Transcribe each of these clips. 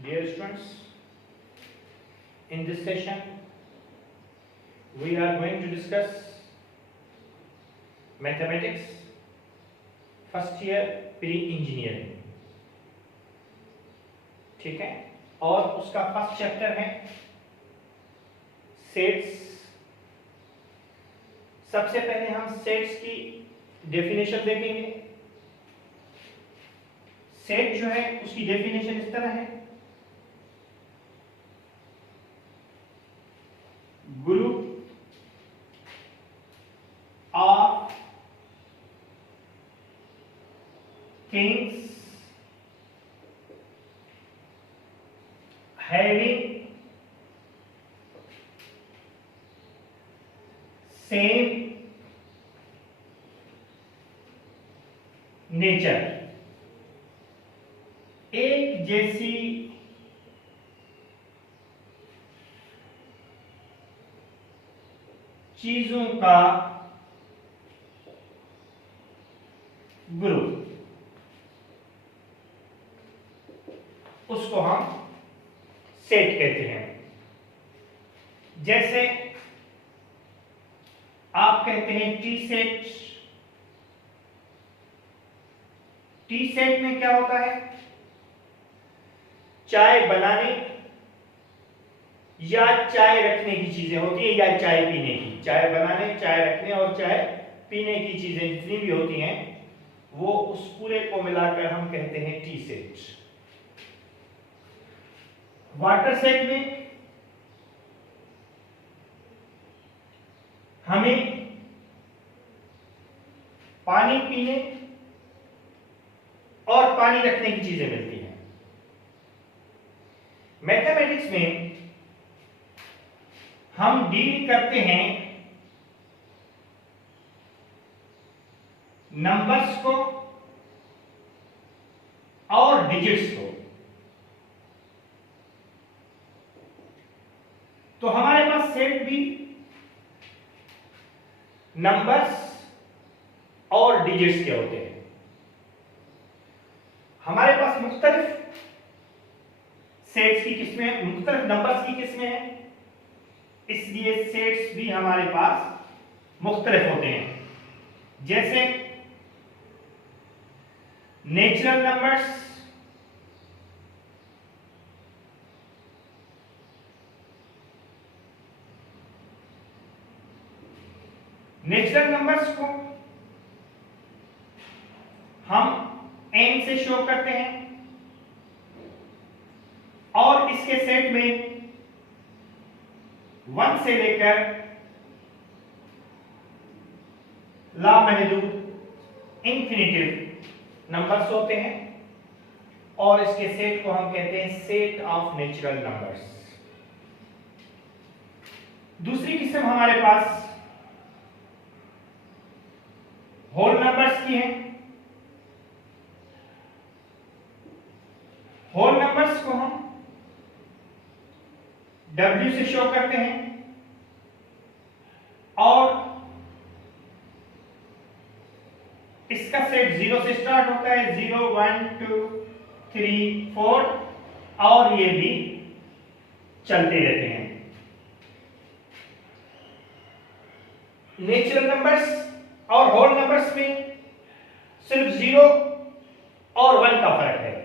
Dear students, in this session we are going to discuss mathematics first year pre-engineering. ठीक है, और उसका first chapter है sets. सबसे पहले हम सेट्स की डेफिनेशन देखेंगे। सेट जो है उसकी डेफिनेशन इस तरह है, group of things having same nature, एक जैसी चीजों का ग्रुप, उसको हम सेट कहते हैं। जैसे आप कहते हैं टी सेट। टी सेट में क्या होता है, चाय बनाने या चाय रखने की चीजें होती है, या चाय पीने की। चाय बनाने, चाय रखने और चाय पीने की चीजें जितनी भी होती हैं वो उस पूरे को मिलाकर हम कहते हैं टी सेट। वाटर सेट में हमें पानी पीने और पानी रखने की चीजें मिलती हैं। मैथमेटिक्स में हम डील करते हैं नंबर्स को और डिजिट्स को। तो हमारे पास सेट भी नंबर्स और डिजिट्स के होते हैं। हमारे पास मुख्तलिफ सेट्स की किस्में, मुख्तलिफ नंबर्स की किस्में हैं, इसलिए सेट्स भी हमारे पास मुख्तलिफ होते हैं। जैसे नेचुरल नंबर्स, नेचुरल नंबर्स को हम n से शो करते हैं और इसके सेट में 1 से लेकर लामहदूद इंफिनिटिव नंबर्स होते हैं और इसके सेट को हम कहते हैं सेट ऑफ नेचुरल नंबर्स। दूसरी किस्म हमारे पास होल नंबर्स की है। होल नंबर्स को हम W से शो करते हैं और इसका सेट 0 से स्टार्ट होता है, 0 1 2 3 4 और ये भी चलते रहते हैं। नेचुरल नंबर्स और होल नंबर्स में सिर्फ 0 और 1 का फर्क है।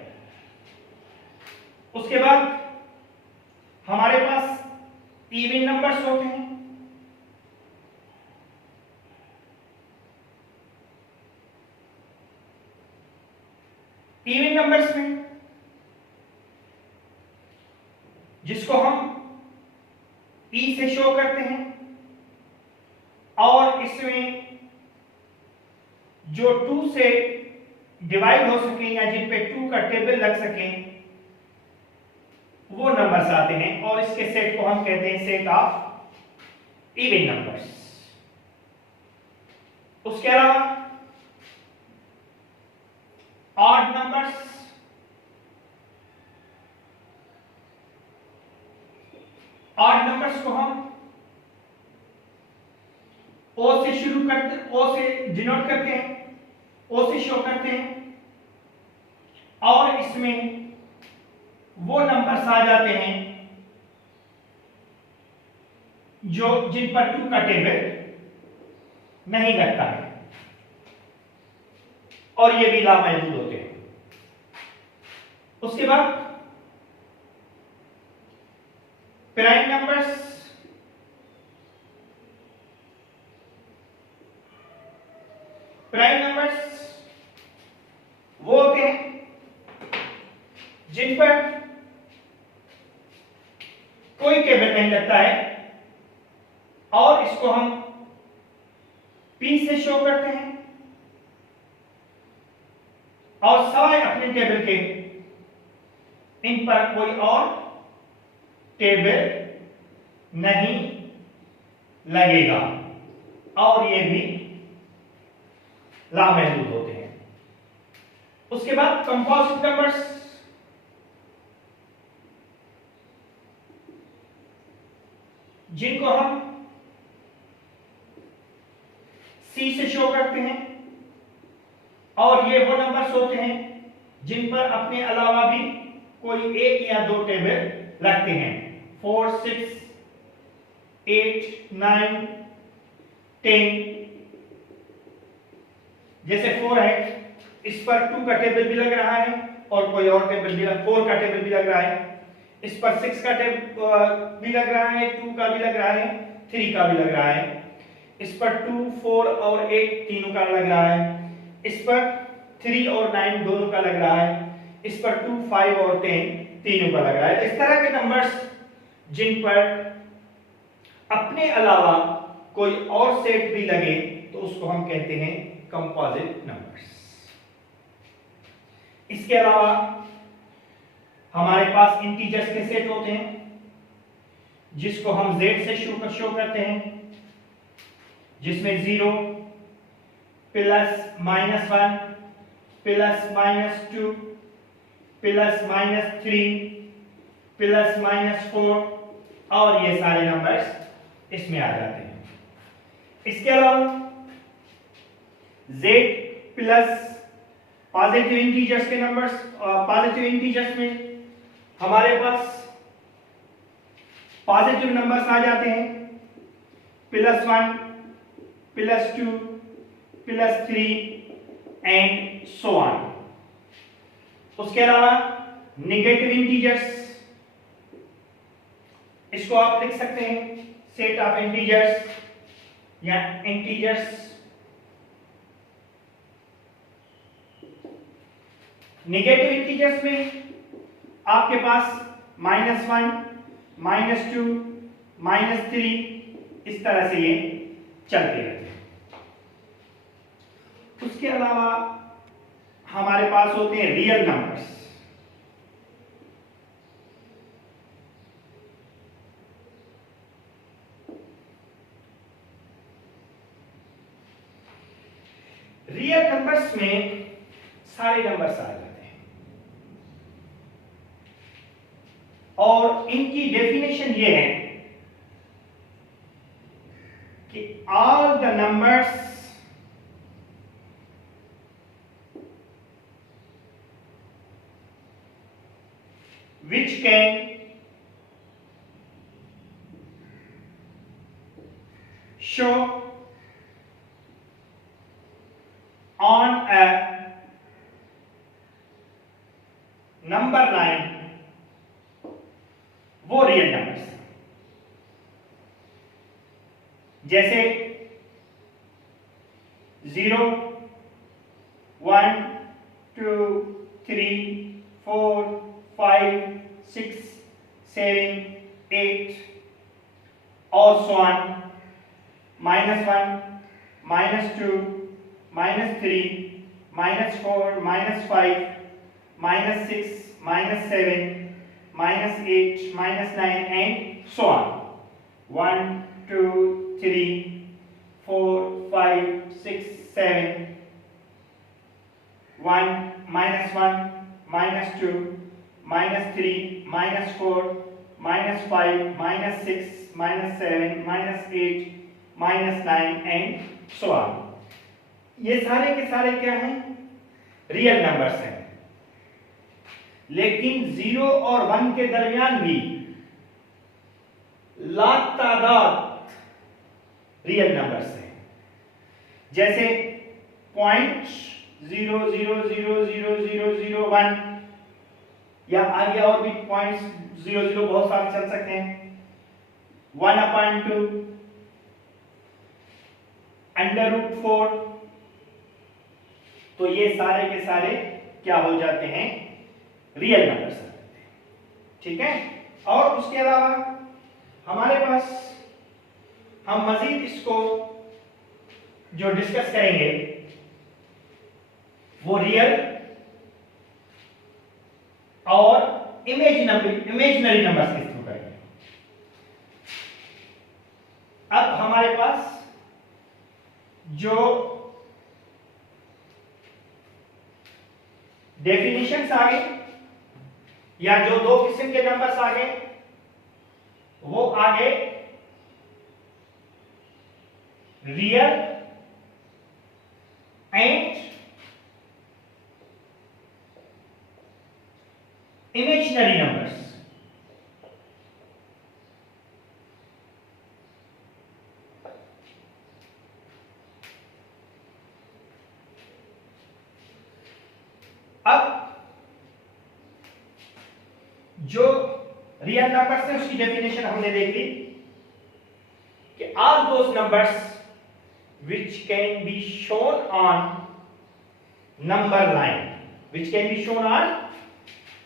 उसके बाद हमारे पास इवन नंबर्स होते हैं। इवन नंबर्स में जिसको हम E से शो करते हैं और इसमें जो 2 से डिवाइड हो सके या जिन पे 2 का टेबल लग सके वो नंबर्स आते हैं और इसके सेट को हम कहते हैं सेट ऑफ इवन नंबर्स। उसके अलावा ऑड नंबर्स, ऑड नंबर्स को हम O से शुरू करते, O से डिनोट करते हैं, O से शो करते हैं और इसमें वो नंबर नंबर्स आ जाते हैं जो जिन पर 2 का टेबल नहीं लगता है, और ये भी लामहदूद होते हैं। उसके बाद प्राइम नंबर्स, वो होते हैं जिन पर कोई टेबल नहीं लगता है, और इसको हम P से शो करते हैं, और सवाए अपने टेबल के इन पर कोई और टेबल नहीं लगेगा, और ये भी लामहदूद होते हैं। उसके बाद कंपोजिट नंबर्स, जिनको हम C से शो करते हैं, और ये वो नंबर्स होते हैं जिन पर अपने अलावा भी कोई एक या दो टेबल लगते हैं। 4, 6, 8, 9, 10। जैसे 4 है, इस पर 2 का टेबल भी लग रहा है और कोई और टेबल भी 4 का टेबल भी लग रहा है। इस पर 6 का टेबल भी लग रहा है, 2 का भी लग रहा है, 3 का भी लग रहा है। इस पर 2, 4 और 8 तीनों का लग रहा है। इस पर 3 और 9 दोनों का लग रहा है। इस पर 2, 5 और 10 तीनों का लग रहा है। इस तरह के नंबर्स जिन पर अपने अलावा कोई और सेट भी लगे तो उसको हम कहते हैं कंपोजिट नंबर्स। इसके अलावा हमारे पास इंटीजर्स के सेट होते हैं जिसको हम Z से शो करते हैं, जिसमें 0 प्लस -1 प्लस -2 प्लस -3 प्लस -4 और ये सारे नंबर्स इसमें आ जाते हैं। इसके अलावा Z प्लस पॉजिटिव इंटीजर्स के नंबर्स, पॉजिटिव इंटीजर्स में हमारे पास पॉजिटिव नंबर्स आ जाते हैं +1 +2 +3 एंड सो ऑन। उसके अलावा नेगेटिव इंटीजर्स, इसको आप लिख सकते हैं सेट ऑफ इंटीजर्स या इंटीजर्स। नेगेटिव इंटीजर्स में आपके पास -1 -2 -3 इस तरह से ये चलते रहते हैं। उसके अलावा हमारे पास होते हैं रियल नंबर्स। रियल नंबर्स में सारे नंबर्स आ जाते हैं और इनकी डेफिनेशन ये है कि all the numbers which can show on a number line वो रियल नंबर्स। जैसे 0 1 2 3 4 5 6 7 8 और so on, -1 -2 -3 -4 -5 -6 -7 -8 -9 and so on। 1 2 3 4 5 6 7 1 -1 -2 -3 -4 -5 -6 -7 -8 -9 and so on। ये सारे के सारे क्या हैं? रियल नंबर्स हैं। लेकिन 0 और 1 के दरमियान भी लातादाद रियल नंबर्स हैं, जैसे 0.0000001 या आगे और भी पॉइंट्स 00 बहुत सारे चल सकते हैं, 1/2, √4। तो ये सारे के सारे क्या हो जाते हैं, रियल नंबर्स हो जाते हैं। ठीक है, और उसके अलावा हमारे पास हम मजीद इसको जो डिस्कस करेंगे वो रियल और इमेजिनरी नंबर्स के थ्रू करेंगे। अब हमारे पास जो डेफिनेशंस आ गए या जो दो किस्म के नंबर्स आ गए वो आ गए रियल एंड इमेजिनरी नंबर्स। अब जो रियल नंबर्स है उसकी डेफिनेशन हमने देख ली कि are those numbers which can be shown on number line, which can be shown on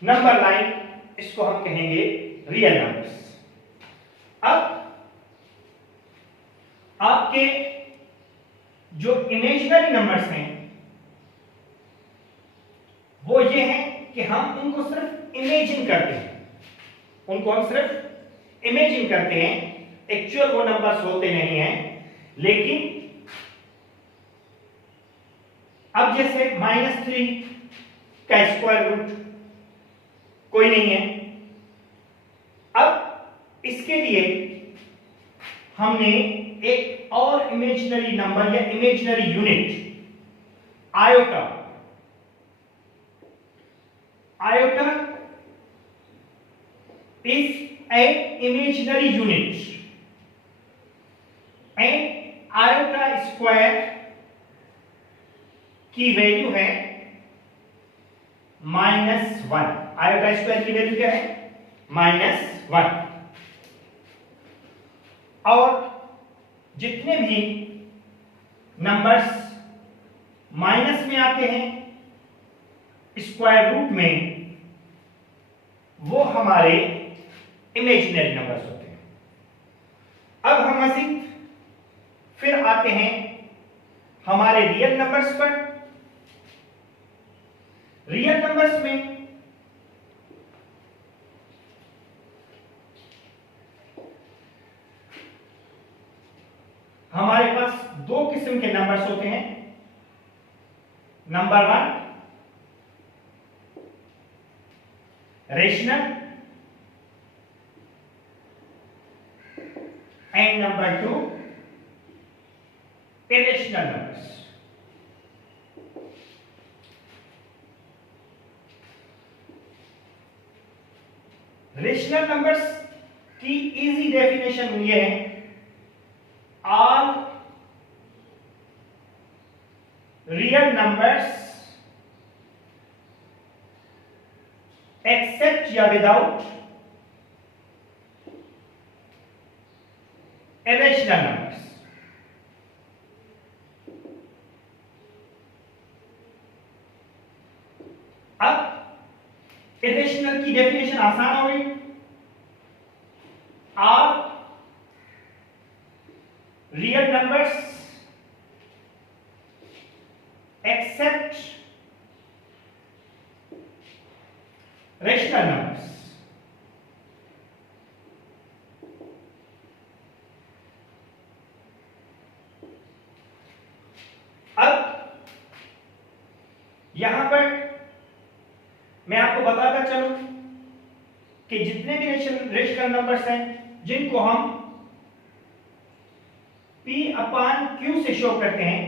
number line, इसको हम कहेंगे रियल नंबर्स। अब आपके जो इमेजिनरी नंबर्स हैं वो ये हैं कि हम उनको सिर्फ इमेजिन करते हैं, उनको हम सिर्फ इमेजिन करते हैं, एक्चुअल वो नंबर्स होते नहीं हैं। लेकिन अब जैसे -3 का स्क्वायर रूट कोई नहीं है, अब इसके लिए हमने एक और इमेजिनरी नंबर या imaginary unit iota is an imaginary unit and iota square की वैल्यू है -1। आयोटा स्क्वायर की वैल्यू क्या है, -1। और जितने भी नंबर्स माइनस में आते हैं स्क्वायर रूट में वो हमारे इमेजिनरी नंबर्स होते हैं। अब हम मजीद फिर आते हैं हमारे रियल नंबर्स पर। रियल नंबर्स में हमारे पास दो किस्म के नंबर्स होते हैं। Number 1 rational and number 2 irrational numbers. Rational numbers की इजी डेफिनेशन ये है, all real numbers except या without irrational numbers। अब irrational की डेफिनेशन आसान हो गई। all real numbers except rational numbers। अब यहां पर मैं आपको बताता चलूं कि जितने भी रेशनल नंबर्स हैं जिनको हम P/Q से शो करते हैं,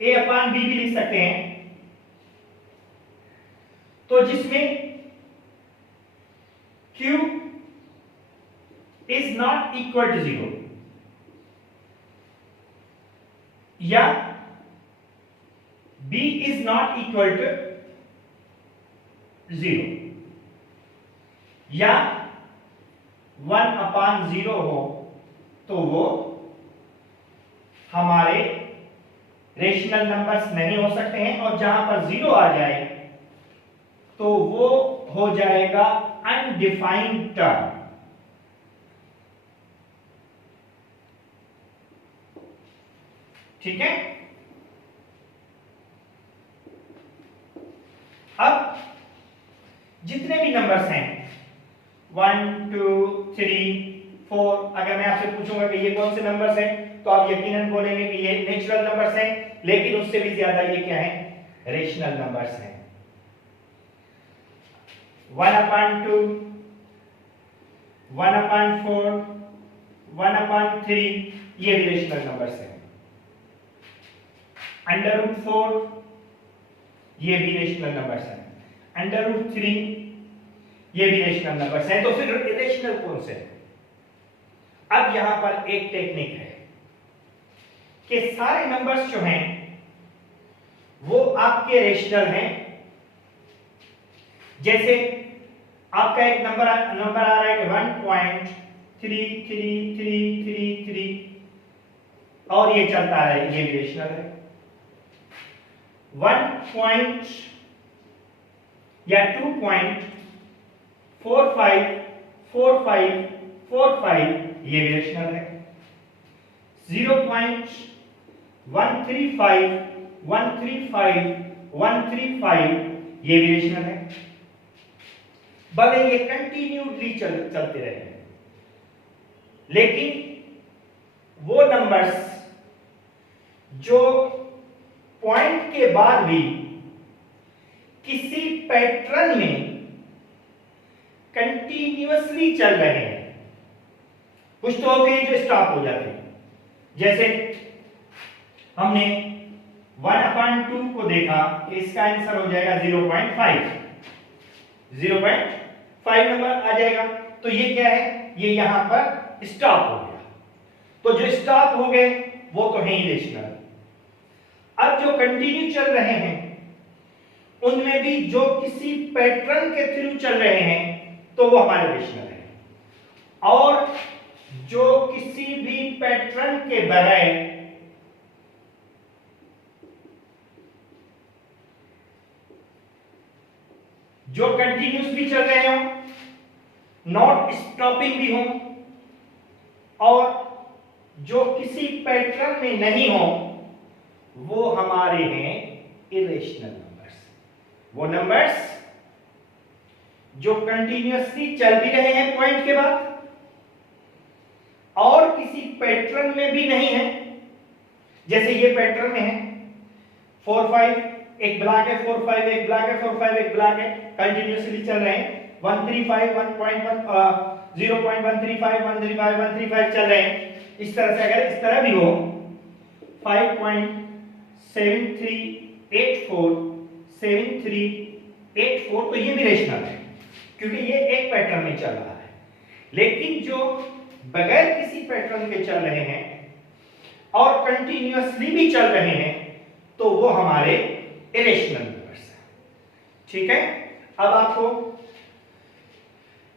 A/B भी लिख सकते हैं, तो जिसमें Q is not equal to 0 या B is not equal to 0 या 1/0 हो तो वो हमारे रेशनल नंबर्स नहीं हो सकते हैं, और जहां पर 0 आ जाए तो वो हो जाएगा अनडिफाइंड टर्म। ठीक है। अब जितने भी नंबर्स हैं 1 2 3 4, अगर मैं आपसे पूछूंगा कि ये कौन से नंबर्स हैं तो आप यकीनन बोलेंगे कि ये नेचुरल नंबर्स हैं, लेकिन उससे भी ज्यादा ये क्या है, रेशनल नंबर्स हैं। 1/2 1/4 1/3 ये भी रेशनल नंबर्स हैं। √4 ये भी रेशनल नंबर्स हैं। √3 ये भी रेशनल नंबर्स हैं। तो फिर इरेशनल कौन से हैं? अब यहां पर एक टेक्निक है कि सारे नंबर्स जो हैं वो आपके रेशनल हैं। जैसे आपका एक नंबर आ रहा है 1.3333 और ये चलता है, ये भी रेशनल है। 1 या 2.454545 ये भी रेशनल है। 0.135135 ये भी रेशनल है। भले ये कंटिन्यूसली चलते रहे, लेकिन वो नंबर्स जो पॉइंट के बाद भी किसी पैटर्न में कंटिन्यूअसली चल रहे हैं, कुछ तो होते हैं जो स्टॉप हो जाते हैं। जैसे हमने 1/2 को देखा कि इसका आंसर हो जाएगा 0.5 नंबर आ जाएगा। तो ये क्या है, ये यहां पर स्टॉप हो गया। तो जो स्टॉप हो गए वो तो है ही रेशनल। अब जो कंटिन्यू चल रहे हैं उनमें भी जो किसी पैटर्न के थ्रू चल रहे हैं तो वो हमारे रेशनल है, और जो किसी भी पैटर्न के बगैर जो कंटिन्यूसली चल रहे हो, नॉट स्टॉपिंग भी हो, और जो किसी पैटर्न में नहीं हो, वो हमारे हैं इरेशनल नंबर्स। वो नंबर्स जो कंटिन्यूसली चल भी रहे हैं पॉइंट के बाद और किसी पैटर्न में भी नहीं है। जैसे ये पैटर्न में है 4 5 एक ब्लॉक है, 4 5 एक ब्लॉक है, 4 5 एक ब्लॉक है, कंटिन्यूसली चल रहे हैं। 135 1.1 0.135 135 135 चल रहे हैं। इस तरह से अगर इस तरह भी हो 5.7384 तो ये भी रेशनल है, क्योंकि ये एक पैटर्न में चल रहा है। लेकिन जो बगैर किसी पैटर्न के चल रहे हैं और कंटिन्यूअसली भी चल रहे हैं तो वो हमारे इरेशनल नंबर्स हैं। ठीक है। अब आपको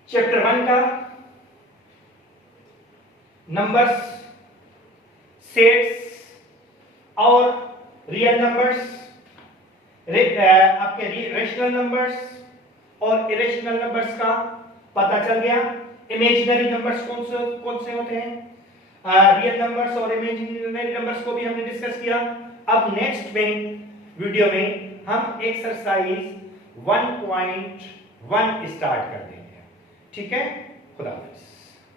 चैप्टर 1 का नंबर्स, सेट्स और रियल नंबर्स, आपके रेशनल नंबर्स और इरेशनल नंबर्स का पता चल गया। इमेजिनरी नंबर्स कौन से होते हैं, रियल नंबर्स और इमेजिनरी नंबर्स को भी हमने डिस्कस किया। अब नेक्स्ट वीडियो में हम एक्सरसाइज 1.1 स्टार्ट कर देंगे। ठीक है। खुदा हाफिज।